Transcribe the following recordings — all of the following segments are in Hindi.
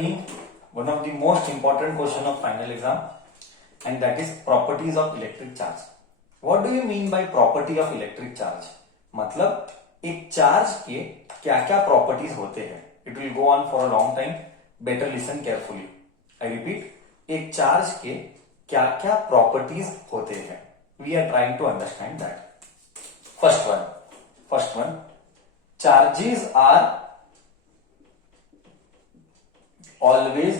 learning one of the most important question of final exam, and that is properties of electric charge. What do you mean by property of electric charge? मतलब एक चार्ज के क्या क्या प्रॉपर्टीज होते हैं. It will go on for a long time. Better listen carefully. I repeat, एक चार्ज के क्या क्या प्रॉपर्टीज होते हैं. We are trying to understand that. First one, charges are always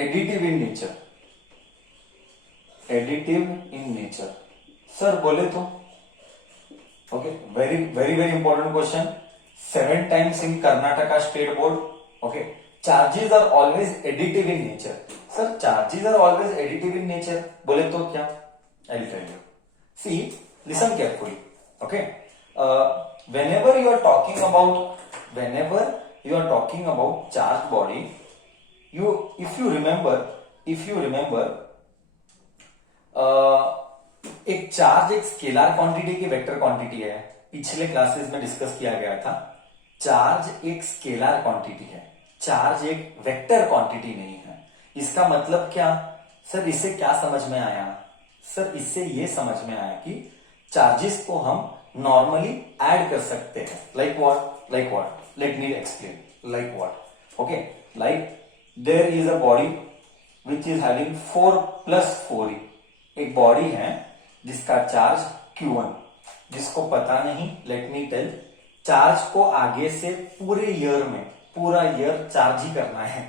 additive in nature. Additive in nature. Sir बोले तो okay. Very important question. 7 times in Karnataka State Board. Okay, charges are always additive in nature. Sir charges are always additive in nature बोले तो क्या? I will tell you. See, listen carefully. Okay, whenever you are talking about charged body, if you remember, एक चार्ज एक स्केलर क्वांटिटी की वेक्टर क्वांटिटी है. पिछले क्लासेस में डिस्कस किया गया था. चार्ज एक स्केलर क्वांटिटी है, चार्ज एक वेक्टर क्वांटिटी नहीं है. इसका मतलब क्या? सर इससे क्या समझ में आया? सर इससे ये समझ में आया कि चार्जेस को हम नॉर्मली ऐड कर सकते हैं. Like what? Let me explain. Like what? Okay, like there is a body which is having 4 plus 4e. एक बॉडी है जिसका चार्ज Q1. जिसको पता नहीं, लेट मी टेल, चार्ज को आगे से पूरे पूरा ईयर चार्ज ही करना है.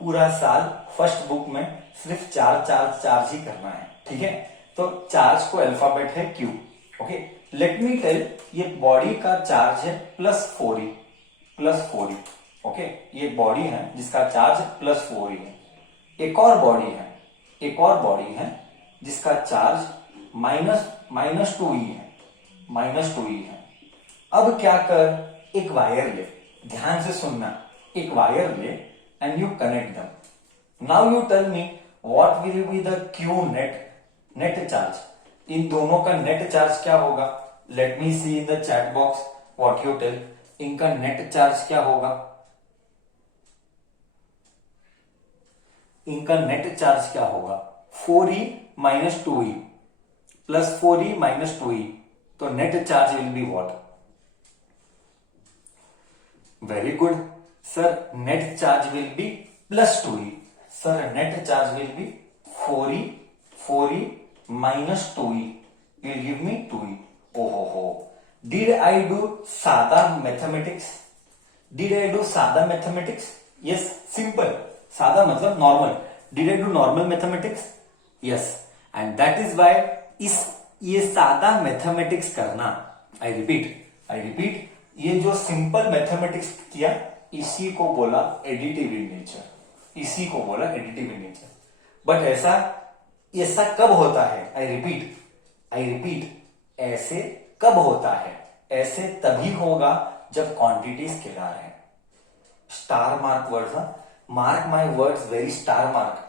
पूरा साल फर्स्ट बुक में सिर्फ चार्ज ही करना है. ठीक है, तो चार्ज को अल्फाबेट है Q. Okay, let me tell, ये बॉडी का चार्ज है प्लस 4e. ओके, ये बॉडी है जिसका चार्ज प्लस 4e है. एक और बॉडी है जिसका चार्ज माइनस 2e है. अब क्या कर, एक वायर ले, ध्यान से सुनना. एक वायर ले and you connect them. Now you tell me what will be the Q net charge. इन दोनों का नेट चार्ज क्या होगा? Let me see in the chat box what you tell. इनका नेट चार्ज क्या होगा? इनका नेट चार्ज क्या होगा? 4e minus 2e plus 4e minus 2e. तो net charge will be what? Very good sir. Net charge will be plus 2e. Sir net charge will be 4e minus 2e will give me 2e. ओहो, did I do सादा मैथमेटिक्स? Yes, simple. सादा मतलब normal. Did I do normal mathematics? Yes. And that is why ये सादा मैथमेटिक्स करना, I repeat, ये जो सिंपल मैथमेटिक्स किया, इसी को बोला एडिटिव इन नेचर. बट ऐसा कब होता है? I repeat, ऐसे कब होता है? ऐसे तभी होगा जब क्वांटिटी स्केलर है. Star mark words. Mark my words, very star mark.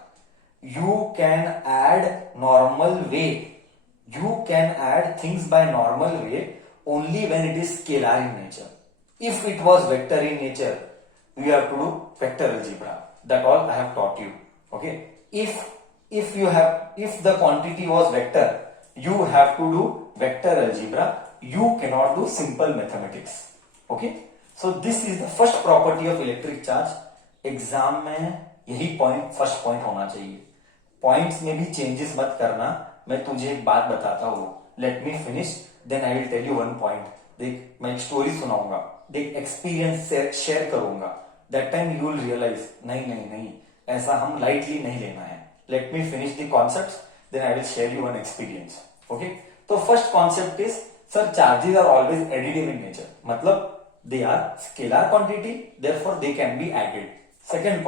You can add normal way. You can add things by normal way only when it is scalar in nature. If it was vector in nature, you have to do vector algebra. That all I have taught you. Okay. If the quantity was vector, you have to do vector algebra. You cannot do simple mathematics. Okay. So this is the first property of electric charge. Exam में यही फर्स्ट पॉइंट होना चाहिए. पॉइंट्स में भी चेंजेस मत करना. मैं तुझे एक बात बताता हूं. Let me finish, then I will tell you one point. देख, मैं एक स्टोरी सुनाऊंगा. देख, एक्सपीरियंस शेयर करूंगा. That time you will realise नहीं, ऐसा हम लाइटली नहीं लेना है. Let me finish the concepts, then I will share you one experience. Okay, तो first concept is, sir charges are always additive in nature. मतलब they are scalar quantity, therefore they can be added. Second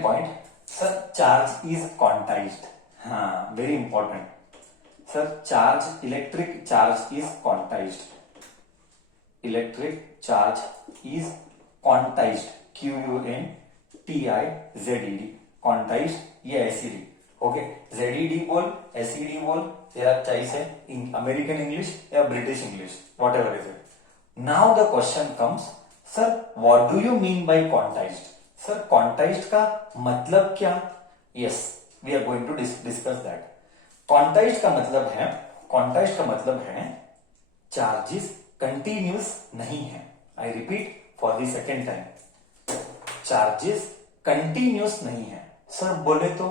point, sir, charge is quantized. हाँ, very important. Sir, electric charge is quantized. Q-U-N-T-I-Z-E-D. quantized, ये ऐसी ली. ओके, ZED बोल, SED बोल, तेरा चॉइस है. इन अमेरिकन इंग्लिश या British English, whatever is it. Now the question comes, sir what do you mean by quantized? Sir quantized का मतलब क्या? Yes, we are going to discuss that. Quantized का मतलब है चार्जेस कंटिन्यूस नहीं है। I repeat for the second time, charges continuous नहीं है। सर बोले तो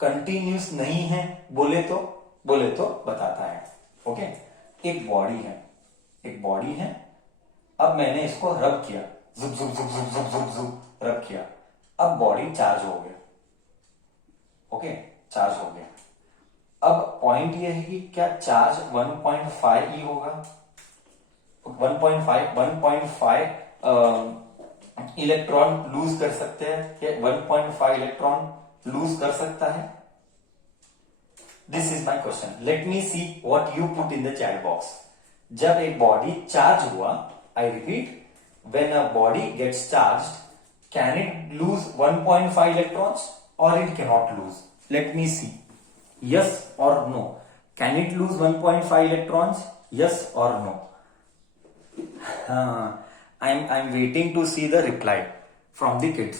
कंटिन्यूस नहीं है, बोले तो बताता है। ओके, एक बॉडी है, अब मैंने इसको रब किया, जुब जुब जुब जुब जुब जुब जुब रब किया, अब बॉडी चार्ज हो गया। ओके, चार्ज हो गया। अब पॉइंट ये है कि क्या चार्ज 1.5 ई होगा? 1.5 इलेक्ट्रॉन लूज कर सकते हैं, या 1.5 इलेक्ट्रॉन लूज कर सकता है? This is my question. Late me see what you put in the chat box. जब एक बॉडी चार्ज हुआ, I repeat, when a body gets charged, can it lose 1.5 electrons or it cannot lose? Let me see. Yes or no? Can it lose 1.5 electrons? Yes or no? I'm waiting to see the reply from the kids.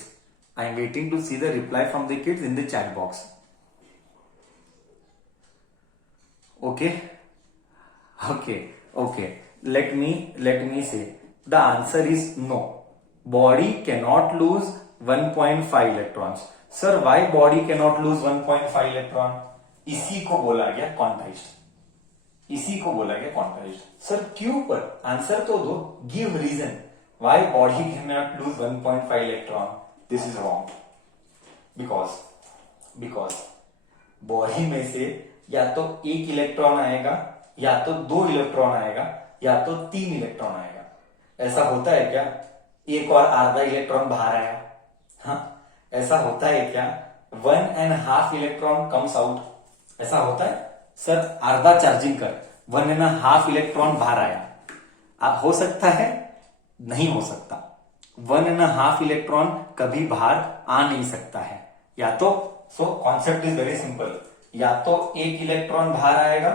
I'm waiting to see the reply from the kids in the chat box. Okay. Let me say. The answer is no. Body cannot lose 1.5 electrons. Sir, why body cannot lose 1.5 electron? इसी को बोला गया क्वांटाइज्ड। सर क्यों पर? आंसर तो दो, give reason why body cannot lose 1.5 electron. This is wrong. Because body में से या तो 1 इलेक्ट्रॉन आएगा, या तो 2 इलेक्ट्रॉन आएगा, या तो 3 इलेक्ट्रॉन आएगा। ऐसा होता है क्या? एक और आधा इलेक्ट्रॉन बाहर आया। हाँ, ऐसा होता है क्या? 1.5 इलेक्ट्रॉन कम्स आउट, ऐसा होता है? सर आधा चार्जिंग कर, 1.5 इलेक्ट्रॉन बाहर आया। अब हो सकता है? नहीं हो सकता। 1.5 इलेक्ट्रॉन कभी बाहर आ नहीं सकता है। या तो कॉन्सेप्ट इज वेरी सिंपल, या तो 1 इलेक्ट्रॉन बाहर आएगा,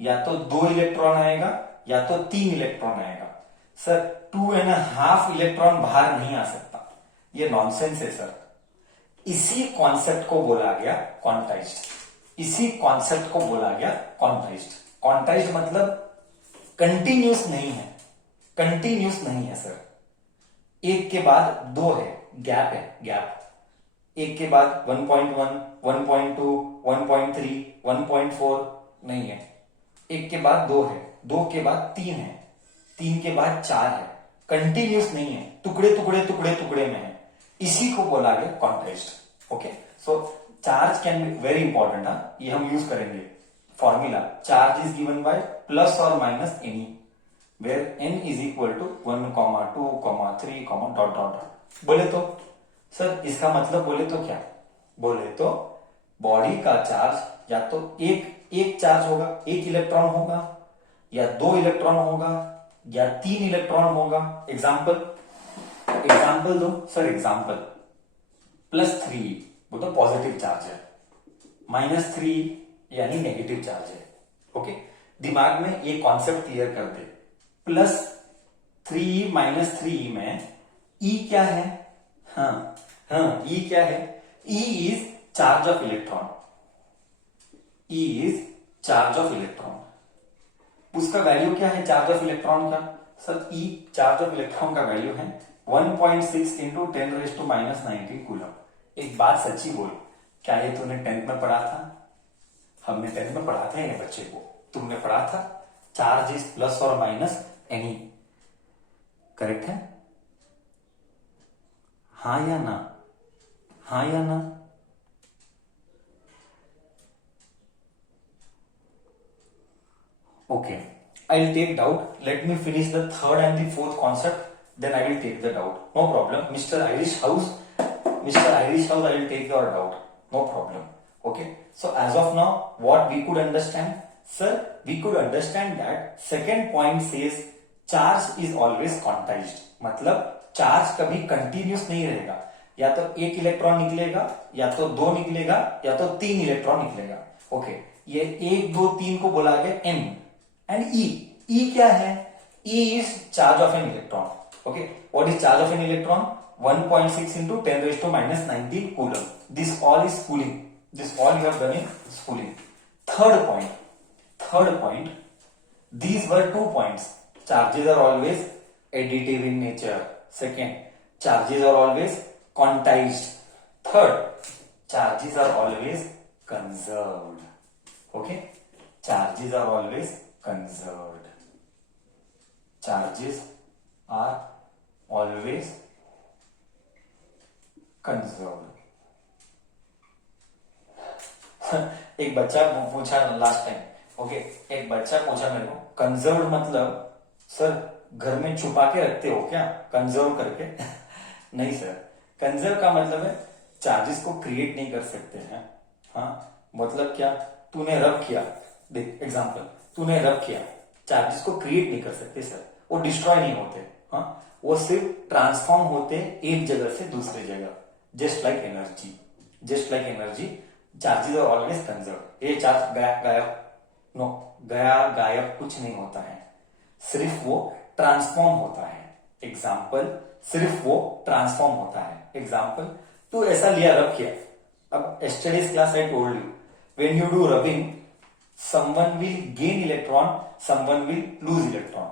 या तो 2 इलेक्ट्रॉन आएगा, या तो 3 इलेक्ट्रॉन आएगा। सर 2.5 इलेक्ट्रॉन बाहर नहीं आ सकता, ये नॉनसेंस है सर। इसी कॉन्सेप्ट को बोला गया क्वांटाइज्ड। क्वांटाइज्ड मतलब कंटिन्यूस नहीं है सर। एक के बाद 2 है, गैप। एक के बाद 1.1, 1.2, 1.3, 1.4 नहीं है। एक के बाद 2 है, 2 के बाद 3 है, 3 के बाद 4 है। कंटिन्यूस नहीं है, टुकड़े में है। इसी को बोला गया quantised. Okay, so charge can be very important. ये हम यूज करेंगे formula. Charge is given by plus और minus n e, where n is equal to 1, 2, 3, dot dot. बोले तो सर इसका मतलब बोले तो बॉडी का चार्ज या तो एक चार्ज होगा, 1 इलेक्ट्रॉन होगा, या 2 इलेक्ट्रॉन होगा, या 3 इलेक्ट्रॉन होगा। एग्जाम्पल दो सर। एग्जाम्पल +3 वो तो पॉजिटिव चार्ज है, -3 यानी नेगेटिव चार्ज है। ओके, दिमाग में ये कॉन्सेप्ट क्लियर कर दे। +3 -3 में ई क्या है? ई क्या है? E is charge of electron. उसका वैल्यू क्या है चार्ज ऑफ इलेक्ट्रॉन का? Sir E charge of electron का वैल्यू है 1.6 × 10⁻⁹ कूलम। एक बात सच्ची बोल, क्या ये तूने 10th में पढ़ा था? हमने 10th में पढ़ा था ये बच्चे को, तुमने पढ़ा था? चार्ज इज प्लस और माइनस एनी, करेक्ट है? हाँ या ना? Okay, I'll take doubt. Let me finish the third and the fourth concept, then I will take the doubt. No problem. Mr. Irish House, I will take your doubt. No problem. Okay. So as of now, what we could understand? Sir, we could understand that second point says charge is always quantized. मतलब चार्ज कभी कंटिन्यूस नहीं रहेगा। या तो 1 इलेक्ट्रॉन निकलेगा, या तो 2 निकलेगा, या तो 3 इलेक्ट्रॉन निकलेगा। ओके, ये 1, 2, 3 को बोला गया n। एंड ई क्या है? E is charge of an electron. Okay, what is charge of an electron? 1.6 into 10 raised to minus 19 coulomb. This all is cooling. This all you have done in schooling. Third point, these were 2 points. Charges are always additive in nature. Second, charges are always quantized. Third, charges are always conserved. Okay, charges are always conserved. Charges are always conserved. एक बच्चा पूछा लास्ट टाइम, ओके, एक बच्चा पूछा मेरे को, कंजर्व मतलब सर घर में छुपा के रखते हो क्या कंजर्व करके? नहीं सर, कंजर्व का मतलब है चार्जेस को क्रिएट नहीं कर सकते हैं। हाँ, मतलब क्या, तूने रब किया, देख एग्जांपल, तूने रब किया, चार्जेस को क्रिएट नहीं कर सकते सर, वो डिस्ट्रॉय नहीं होते। हाँ, वो सिर्फ ट्रांसफॉर्म होते एक जगह से दूसरे जगह, just like energy. Charges are always conserve. ये चार्ज गया गायब, नो, गया गायब कुछ नहीं होता है, सिर्फ वो ट्रांसफॉर्म होता है। एग्जाम्पल, सिर्फ वो ट्रांसफॉर्म होता है। एग्जाम्पल, तू ऐसा लिया, रब किया। अब yesterday's class I told you, when you do rubbing, someone will gain electron, someone will lose electron.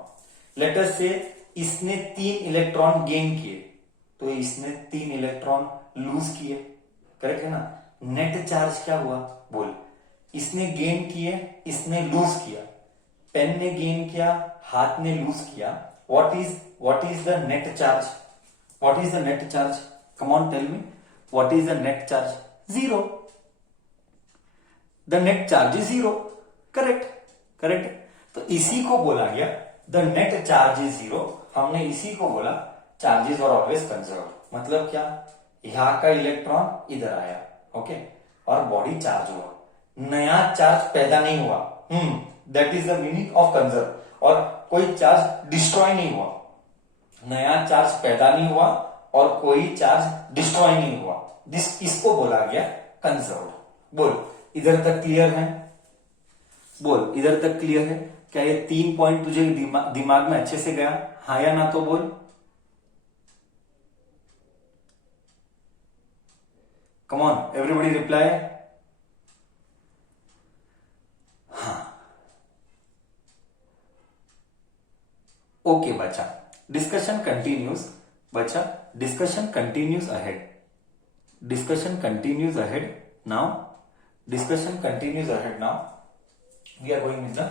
Let us say इसने 3 इलेक्ट्रॉन गेन किए, तो इसने 3 इलेक्ट्रॉन लूज किए, करेक्ट है ना? नेट चार्ज क्या हुआ बोल? इसने गेन किए, इसने लूज किया, पेन ने गेन किया, हाथ ने लूज किया। what is the net charge? What is the net charge? Come on, tell me, what is the net charge? Zero. The net charge is zero. Correct. तो इसी को बोला गया the net charge is zero. हमने इसी को बोला चार्जेस आर ऑलवेज कंजर्व। मतलब क्या, यहां का इलेक्ट्रॉन इधर आया, ओके, और बॉडी चार्ज हुआ, नया चार्ज पैदा नहीं हुआ। That is the meaning of conserve. और कोई चार्ज डिस्ट्रॉय नहीं हुआ, नया चार्ज पैदा नहीं हुआ और कोई चार्ज डिस्ट्रॉय नहीं हुआ। इसको बोला गया कंजर्व। बोल, इधर तक क्लियर है? बोल, इधर तक क्लियर है? क्या ये 3 पॉइंट तुझे दिमाग में अच्छे से गया? हाँ या ना तो बोल। Come on everybody reply. हाँ, ओके बच्चा, डिस्कशन कंटिन्यूज। बच्चा, discussion continues ahead. Discussion continues ahead now. Discussion continues ahead now. We are going with the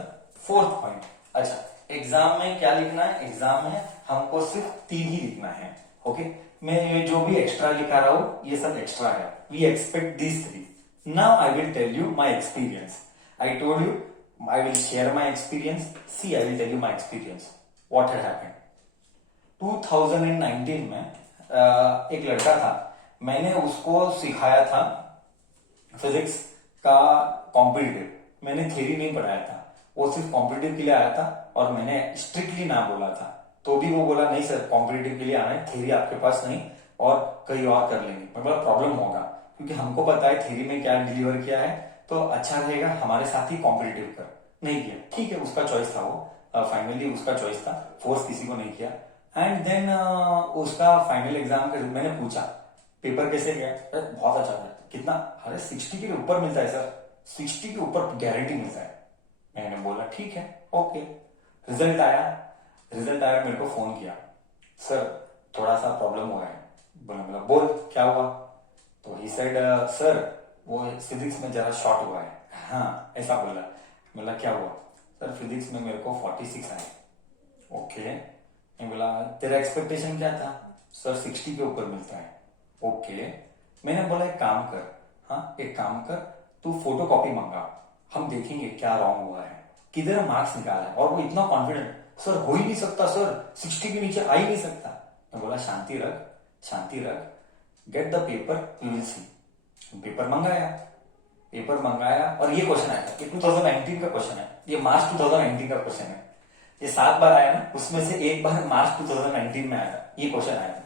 4th point. अच्छा, एग्जाम में क्या लिखना है? एग्जाम में हमको सिर्फ 3 ही लिखना है, ओके। मैं ये जो भी एक्स्ट्रा लिखा रहा हूं, ये सब एक्स्ट्रा है। We expect these 3। Now I will tell you my experience. I told you I will share my experience. See, I will tell you my experience what had happened. 2019 में एक लड़का था, मैंने उसको सिखाया था फिजिक्स का कॉम्पिटिटिव। मैंने थ्योरी नहीं पढ़ाया था, वो सिर्फ कॉम्पिटिटिव के लिए आया था और मैंने स्ट्रिक्टली ना बोला था, तो भी वो बोला नहीं सर कॉम्पिटिटिव के लिए आना है, थ्योरी आपके पास नहीं और कहीं और कर लेंगे। मैं बोला प्रॉब्लम होगा, क्योंकि हमको पता है थ्योरी में क्या डिलीवर किया है, तो अच्छा रहेगा हमारे साथ ही कॉम्पिटिटिव कर। नहीं किया, ठीक है, उसका चॉइस था, वो फाइनली उसका चॉइस था, फोर्स किसी को नहीं किया। एंड देन उसका फाइनल एग्जाम के मैंने पूछा पेपर कैसे गया? बहुत अच्छा था। कितना? अरे 60 के ऊपर मिलता है सर, 60 के ऊपर गारंटी मिलता है। मैंने बोला ठीक है, ओके। रिजल्ट आया, मेरे को फोन किया, सर थोड़ा सा प्रॉब्लम हुआ है। बोला बोल क्या हुआ? तो ही सेड सर वो फिजिक्स में जरा शॉर्ट हुआ है। हाँ, ऐसा बोला। बोला क्या हुआ? सर फिजिक्स में मेरे को 46 आए। ओके। मैं बोला तेरा एक्सपेक्टेशन क्या था? सर 60 के ऊपर मिलता है। ओके। मैंने बोला एक काम कर, हाँ एक काम कर, तू फोटो कॉपी मंगा, हम देखेंगे क्या रॉन्ग हुआ है, किधर मार्क्स निकाला है। और वो इतना कॉन्फिडेंट, सर हो ही नहीं सकता सर, 60 के नीचे आ ही नहीं सकता। मैं बोला शांति रख, get the paper, you will see. Paper मंगाया और ये क्वेश्चन आया था, ये 2019 का क्वेश्चन है, ये मार्च 2019 का क्वेश्चन है। ये 7 बार आया ना, उसमें से एक बार मार्च 2019 में आया, ये क्वेश्चन आया था।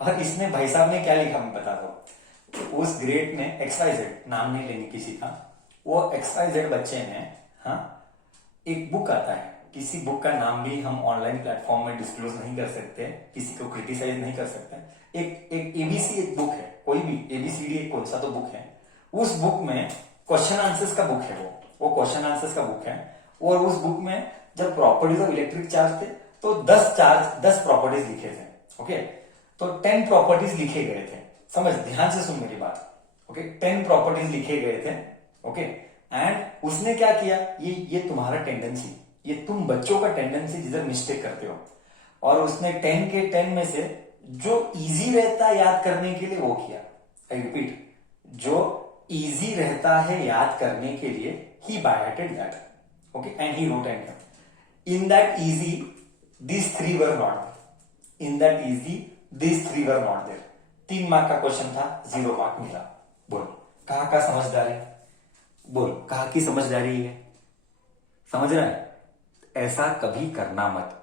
और इसमें भाई साहब ने क्या लिखा मैं बताता हूँ। उस ग्रेड में XYZ, नाम नहीं लेंगे किसी का, वो XYZ बच्चे ने, हाँ, एक बुक आता है किसी बुक का नाम भी हम ऑनलाइन प्लेटफॉर्म में डिस्क्लोज नहीं कर सकते, किसी को क्रिटिसाइज नहीं कर सकते। एक एक एबीसी एक बुक है, कोई भी एबीसीडी एक कौन सा तो बुक है, उस बुक में क्वेश्चन आंसर्स का बुक है, वो क्वेश्चन आंसर्स का बुक है। और उस बुक में जब प्रॉपर्टीज ऑफ इलेक्ट्रिक चार्ज थे तो 10 प्रॉपर्टीज लिखे थे। ओके, तो 10 प्रॉपर्टीज लिखे गए थे, समझ, ध्यान से सुन मेरी बात। ओके, 10 प्रॉपर्टीज लिखे गए थे। ओके, एंड उसने क्या किया, ये तुम्हारा टेंडेंसी, ये तुम बच्चों का टेंडेंसी जिधर मिस्टेक करते हो, और उसने 10 के 10 में से जो इजी रहता है याद करने के लिए वो किया। आई रिपीट, जो इजी रहता है याद करने के लिए ही byhearted that. Okay, and he wrote and in that easy these three were not there, in that easy these three were not there। 3 mark का क्वेश्चन था, 0 मार्क मिला। बोल कहा का समझदारी, बोल कहा की समझदारी है, समझ रहा है? ऐसा कभी करना मत।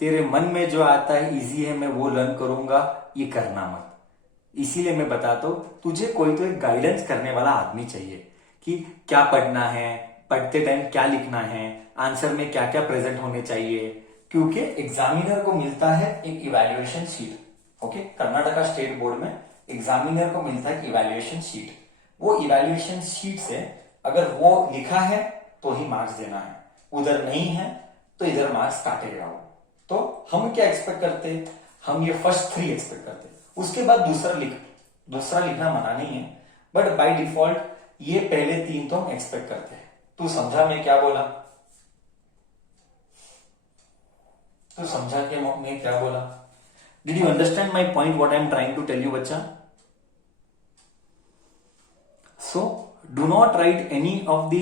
तेरे मन में जो आता है इजी है मैं वो लर्न करूंगा, ये करना मत। इसीलिए मैं बताता हूं, तुझे कोई तो एक गाइडेंस करने वाला आदमी चाहिए कि क्या पढ़ना है, पढ़ते टाइम क्या लिखना है, आंसर में क्या क्या प्रेजेंट होने चाहिए, क्योंकि एग्जामिनर को मिलता है एक evaluation sheet. Okay, Karnataka state board में एग्जामिनर को मिलता है इवैल्यूएशन शीट। वो इवैल्यूएशन शीट से अगर वो लिखा है तो ही मार्क्स देना है, उधर नहीं है तो इधर मार्क्स काटेगा वो। तो हम क्या एक्सपेक्ट करते हैं, हम ये फर्स्ट 3 एक्सपेक्ट करते हैं, उसके बाद दूसरा लिखना मना नहीं है, बट बाय डिफॉल्ट ये पहले 3 तो हम एक्सपेक्ट करते हैं। तू समझा मैं क्या बोला? तो समझा कि मैं क्या बोला? Did you understand my point what I am trying to tell you बच्चा? So do not write any of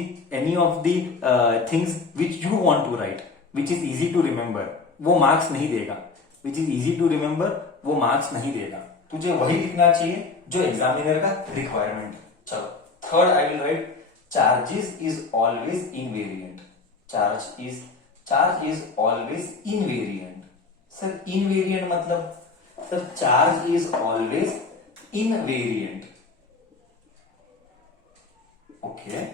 the things which you want to write, which is easy to remember, वो मार्क्स नहीं देगा। Which is easy to remember वो मार्क्स नहीं देगा। तुझे वही लिखना चाहिए जो एग्जामिनर का रिक्वायरमेंट। चलो, third I will write charges is always invariant. Charge is always invariant. Sir invariant मतलब? Sir charge is always invariant. Okay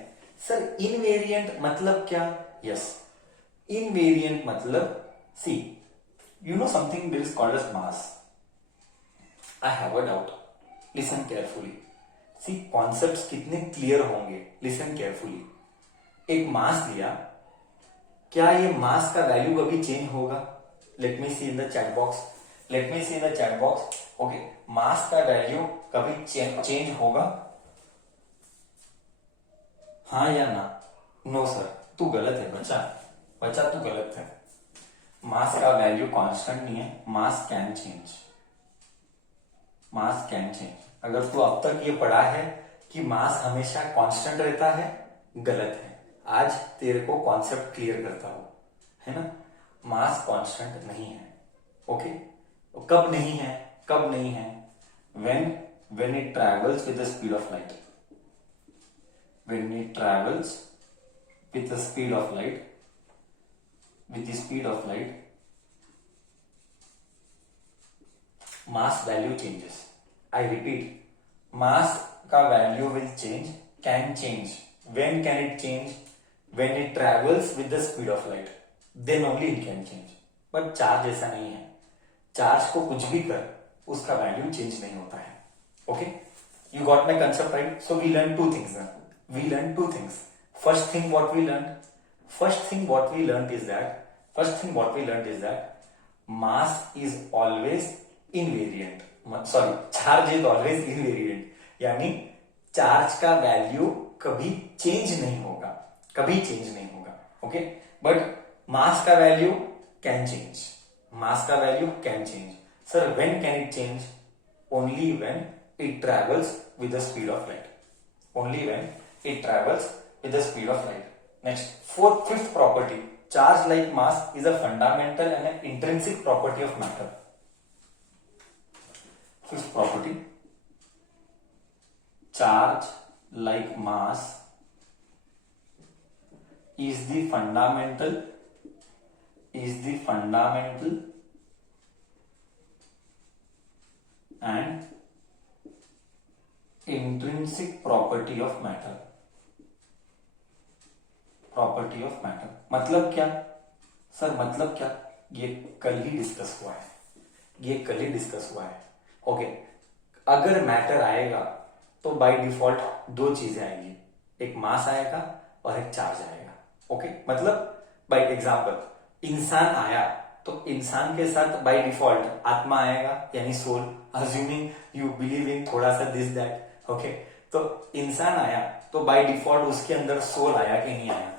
sir, invariant मतलब क्या? यस, इनवेरिएंट मतलब see you know something that is called as mass. I have a doubt, listen carefully. See concepts कितने क्लियर होंगे, लिसन केयरफुली। एक मास दिया, क्या ये मास का वैल्यू कभी चेंज होगा? Let me see in the chat box. Okay, mass का वैल्यू कभी चेंज होगा? हाँ या ना? नो सर, तू गलत है बच्चा तू गलत है। मास का वैल्यू कांस्टेंट नहीं है, मास कैन चेंज। अगर तू अब तक ये पढ़ा है कि मास हमेशा कांस्टेंट रहता है, गलत है। आज तेरे को कॉन्सेप्ट क्लियर करता हूं, है ना? मास कांस्टेंट नहीं है। ओके, कब नहीं है? when it travels with the speed of light, when it travels with the speed of light, mass value changes. I repeat, mass का value will change, can change. When can it change? When it travels with the speed of light, then only it can change. But charge ऐसा नहीं है, चार्ज को कुछ भी कर उसका वैल्यू चेंज नहीं होता है। Okay, you got my concept right? So we learn two things. First thing what we learned is that mass is always invariant. Sorry, charge is always invariant. यानी चार्ज का वैल्यू कभी चेंज नहीं होगा। ओके, बट मास का value can change. Sir when can it change? Only when it travels with the speed of light. Next, fifth property, charge like mass is a fundamental and an intrinsic property of matter. Fifth property, charge like mass is the fundamental and intrinsic property of matter। मतलब क्या? सर मतलब क्या? ये कल ही डिस्कस हुआ है, ये कल ही डिस्कस हुआ है। ओके, अगर मैटर आएगा तो बाय डिफॉल्ट दो चीजें आएगी, एक मास आएगा और एक चार्ज आएगा। ओके, मतलब बाय एग्जांपल इंसान आया तो इंसान के साथ बाय डिफॉल्ट आत्मा आएगा यानी soul, assuming you believe in थोड़ा सा दिस दैट। ओके, तो इंसान आया तो बाय डिफॉल्ट उसके अंदर सोल आया कि नहीं आया,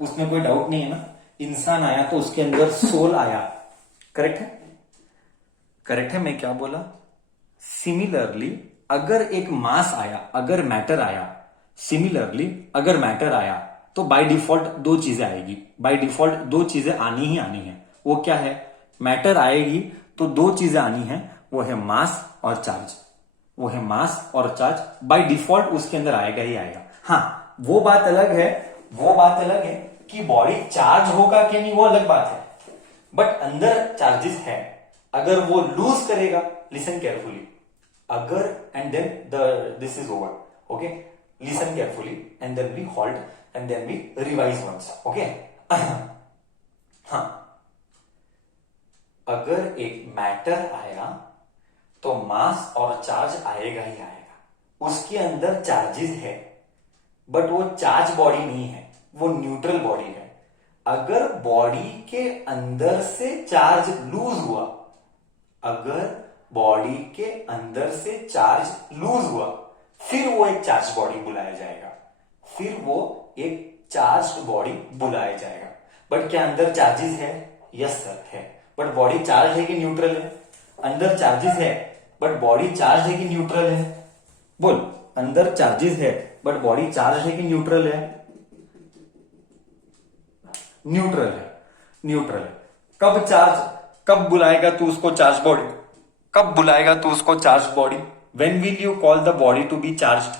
उसमें कोई डाउट नहीं है ना। इंसान आया तो उसके अंदर सोल आया, करेक्ट है? करेक्ट है, मैं क्या बोला? सिमिलरली अगर एक मास आया, अगर मैटर आया, सिमिलरली अगर मैटर आया तो बाय डिफॉल्ट दो चीजें आएगी, बाय डिफॉल्ट दो चीजें आनी ही आनी है। वो क्या है? मैटर आएगी तो दो चीजें आनी है, वो है मास और चार्ज। वो है मास और चार्ज, बाय डिफॉल्ट उसके अंदर आएगा ही आएगा। हाँ, वो बात अलग है, वो बात अलग है कि बॉडी चार्ज होगा कि नहीं, वो अलग बात है, बट अंदर चार्जेस है। अगर वो लूज करेगा, लिसन केयरफुली, अगर and then this is over. Okay, listen carefully and then we halt and then we revise once. Okay, हाँ, अगर एक मैटर आया तो मास और चार्ज आएगा ही आएगा। उसके अंदर चार्जेस है बट वो चार्ज बॉडी नहीं है, वो न्यूट्रल बॉडी है। अगर बॉडी के अंदर से चार्ज लूज हुआ, अगर बॉडी के अंदर से चार्ज लूज हुआ, फिर वो एक चार्ज बॉडी बुलाया जाएगा, फिर वो एक चार्ज बॉडी बुलाया जाएगा। बट क्या अंदर चार्जेस है? यस सर है, बट बॉडी चार्ज है कि न्यूट्रल है? अंदर चार्जेस है बट बॉडी चार्ज है कि न्यूट्रल है? बोल, अंदर चार्जेस है बट बॉडी चार्ज है कि न्यूट्रल है? न्यूट्रल है, न्यूट्रल है। कब चार्ज, कब बुलाएगा तू उसको चार्ज बॉडी? कब बुलाएगा तू उसको charge body? When will you call the body to be charged?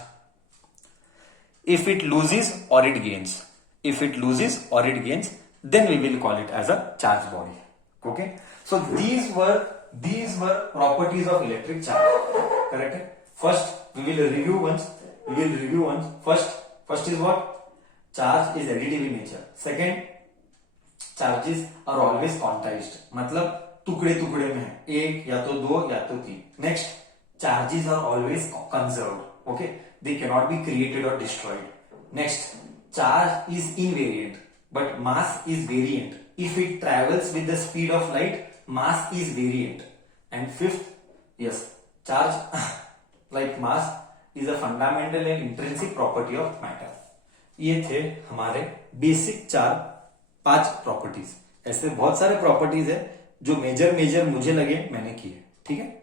If it loses or it gains, if it loses or it gains, then we will call it as a charge body. Okay, so these were properties of electric charge, correct? First we will review once, first is what? Charge is additive in nature. Second, charges are always quantized, मतलब टुकड़े टुकड़े में है, एक या तो दो या तो तीन। Next, charges are always conserved. Okay, they cannot be created or destroyed. Next, charge is invariant but mass is variant. If it travels with the speed of light, mass is variant. And fifth, yes, charge like mass is a fundamental and intrinsic property of matter. ये थे हमारे बेसिक पांच प्रॉपर्टीज। ऐसे बहुत सारे प्रॉपर्टीज है जो मेजर मुझे लगे मैंने किए। ठीक है।